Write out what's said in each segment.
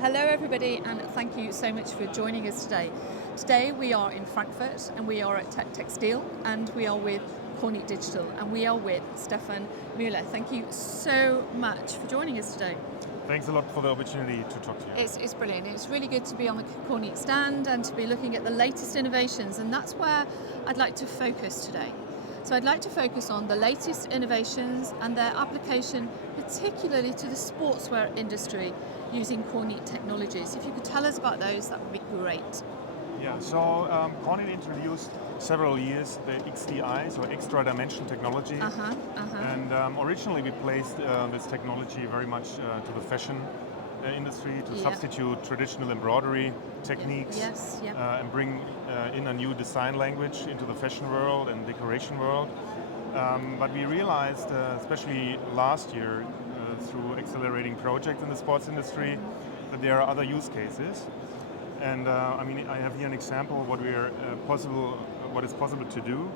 Hello everybody, and thank you so much for joining us today. Today we are in Frankfurt and we are at Textile and we are with Kornit Digital and we are with Steffen Meiler. Thank you so much for joining us today. Thanks a lot for the opportunity to talk to you. It's brilliant. It's really good to be on the Kornit stand and to be looking at the latest innovations, and that's where I'd like to focus today. So I'd like to focus on the latest innovations and their application particularly to the sportswear industry using Kornit technologies. If you could tell us about those, that would be great. Yeah, so Kornit introduced several years the XDI, so extra dimension technology. And originally we placed this technology very much to the fashion industry to substitute traditional embroidery techniques and bring in a new design language into the fashion world and decoration world. But we realized, especially last year, through accelerating projects in the sports industry, that there are other use cases. And I have here an example of what is possible to do,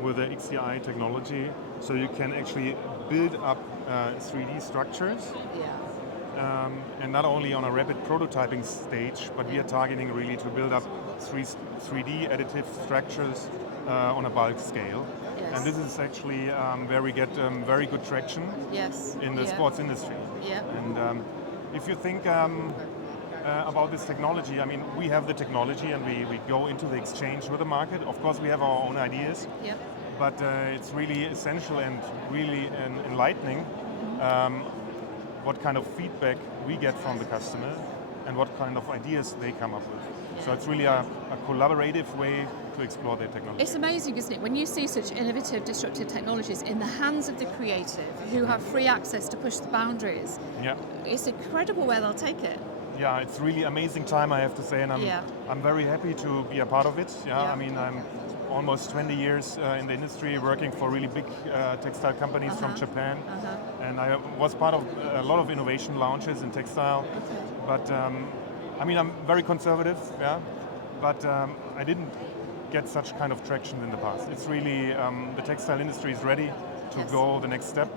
with the XDI technology. So you can actually build up 3D structures. And not only on a rapid prototyping stage, but we are targeting really to build up 3D additive structures on a bulk scale. And this is actually where we get very good traction in the sports industry. And if you think about this technology, I mean, we have the technology and we go into the exchange with the market. Of course, we have our own ideas, but it's really essential and really enlightening what kind of feedback we get from the customer and what kind of ideas they come up with. So it's really a collaborative way to explore their technology. It's amazing, isn't it, when you see such innovative, disruptive technologies in the hands of the creative who have free access to push the boundaries. It's incredible where they'll take it. Yeah, it's really amazing time, I have to say, and I'm very happy to be a part of it. I mean, I'm almost 20 years in the industry, working for really big textile companies from Japan, and I was part of a lot of innovation launches in textile. But I'm very conservative, but I didn't get such kind of traction in the past. It's really the textile industry is ready to go the next step,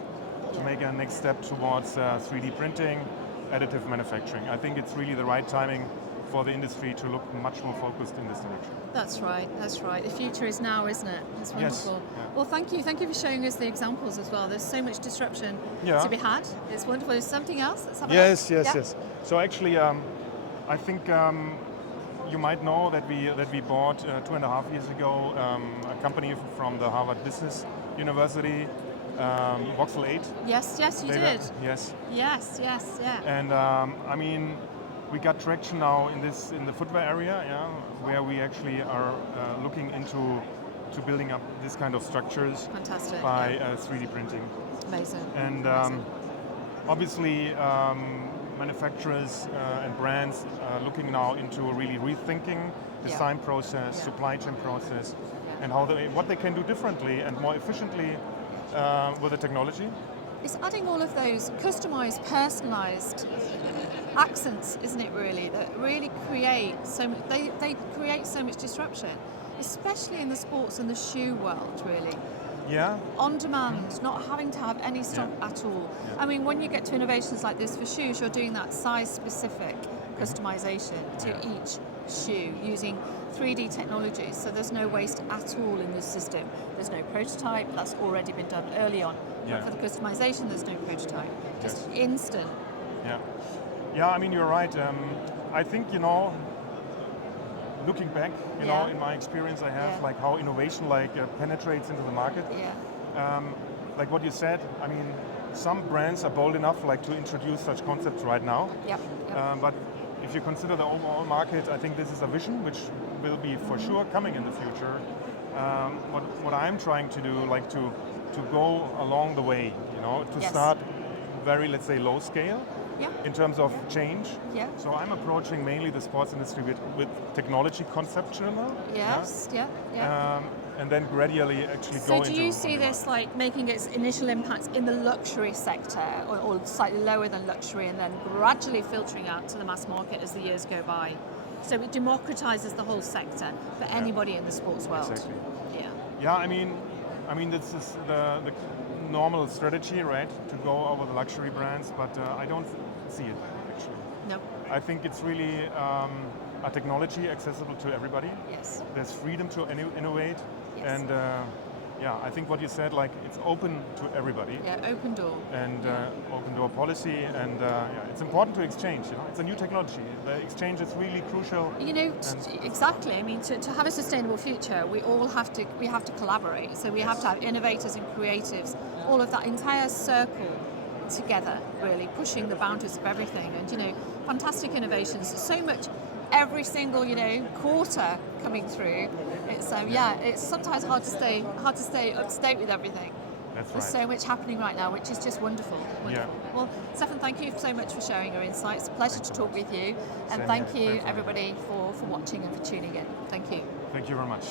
to make a next step towards 3D printing, additive manufacturing. I think it's really the right timing for the industry to look much more focused in this direction. That's right, that's right. The future is now, isn't it? It's wonderful. Well, thank you for showing us the examples as well. There's so much disruption to be had. It's wonderful. There's something else? Let's have a look. Yes. So actually, I think you might know that we bought 2.5 years ago a company from the Harvard Business University, Voxel 8. Yes, you did. Yes. And we got traction now in the footwear area, where we actually are looking into building up this kind of structures by 3D printing. Amazing. And obviously, manufacturers and brands are looking now into really rethinking design process, supply chain process, and what they can do differently and more efficiently with the technology. It's adding all of those customized, personalized accents, isn't it, really, that really create so much, they create so much disruption, especially in the sports and the shoe world, really. On demand, not having to have any stock at all. I mean, when you get to innovations like this for shoes, you're doing that size-specific customization to each shoe using 3D technologies, so there's no waste at all in this system. There's no prototype, that's already been done early on. But for the customization, there's no prototype, just instant. I mean, you're right. I think, looking back, in my experience I have, like how innovation penetrates into the market. Like what you said, I mean, some brands are bold enough to introduce such concepts right now. But if you consider the overall market, I think this is a vision which will be for sure coming in the future. What I'm trying to do, to go along the way, to start very, let's say, low scale in terms of change. So I'm approaching mainly the sports industry with technology conceptual. And then gradually actually go into... So do you see this making its initial impact in the luxury sector or slightly lower than luxury and then gradually filtering out to the mass market as the years go by? So it democratizes the whole sector for anybody in the sports world. Exactly. I mean this is the normal strategy, right? To go over the luxury brands, but I don't see it actually. No. I think it's really a technology accessible to everybody. Yes. There's freedom to innovate, Yes. and I think what you said, like it's open to everybody. Yeah, open door. And open door policy, and it's important to exchange. It's a new technology. The exchange is really crucial. Exactly. I mean, to have a sustainable future, we all have to collaborate. So we have to have innovators and creatives, all of that entire circle together, really pushing the boundaries of everything. And fantastic innovations. So much every single quarter coming through. It's sometimes hard to stay up to date with everything. That's right. There's so much happening right now, which is just wonderful. Yeah. Well, Steffen, thank you so much for sharing your insights. Pleasure to talk with you, and Same thank here. you Thanks. everybody for watching and for tuning in. Thank you. Thank you very much.